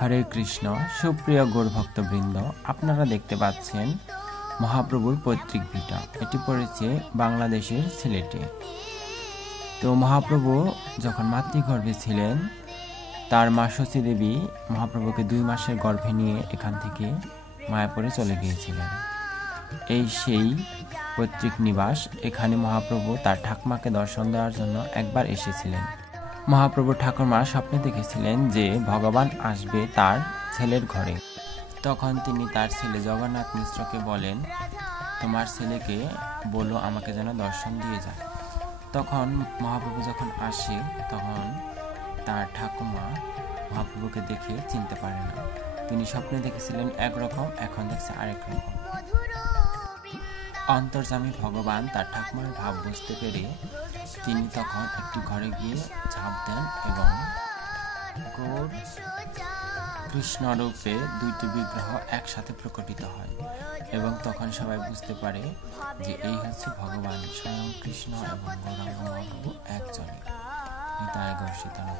হরে কৃষ্ণ। সুপ্রিয় গৌরভক্তবৃন্দ, আপনারা দেখতে পাচ্ছেন মহাপ্রভুর পৈতৃক ভিটা। এটি পড়েছে বাংলাদেশের সিলেটে। তো মহাপ্রভু যখন মাতৃগর্ভে ছিলেন, তার মা শচী দেবী মহাপ্রভুকে 2 মাসের গর্ভে নিয়ে এখান থেকে মায়াপুরে চলে গিয়েছিলেন। এই সেই পৈতৃক নিবাস। এখানে মহাপ্রভু তার ঠাকুমাকে দর্শন দেওয়ার জন্য একবার এসেছিলেন। মহাপ্রভু ঠাকুরমা স্বপ্নে দেখেছিলেন যে ভগবান আসবে তার ছেলের ঘরে। তখন তিনি তার ছেলে জগন্নাথ মিশ্রকে বলেন, তোমার ছেলেকে বলো আমাকে যেন দর্শন দিয়ে যায়। তখন মহাপ্রভু যখন আসে, তখন তার ঠাকুমা মহাপ্রভুকে দেখে চিনতে পারে না। তিনি স্বপ্নে দেখেছিলেন একরকম, এখন দেখছে আরেক রকম। অন্তর্যামী ভগবান তার ঠাকুমার ভাব বুঝতে পেরে তিনি তখন একটি ঘরে গিয়ে ঝাঁপ দেন এবং গৌর কৃষ্ণরূপে 2টি বিগ্রহ একসাথে প্রকটিত হয়। এবং তখন সবাই বুঝতে পারে যে এই হচ্ছে ভগবান স্বয়ং কৃষ্ণ এবং গৌরাঙ্গ মহাপ্রভু একজনই। তাই গৌর সীতারাম।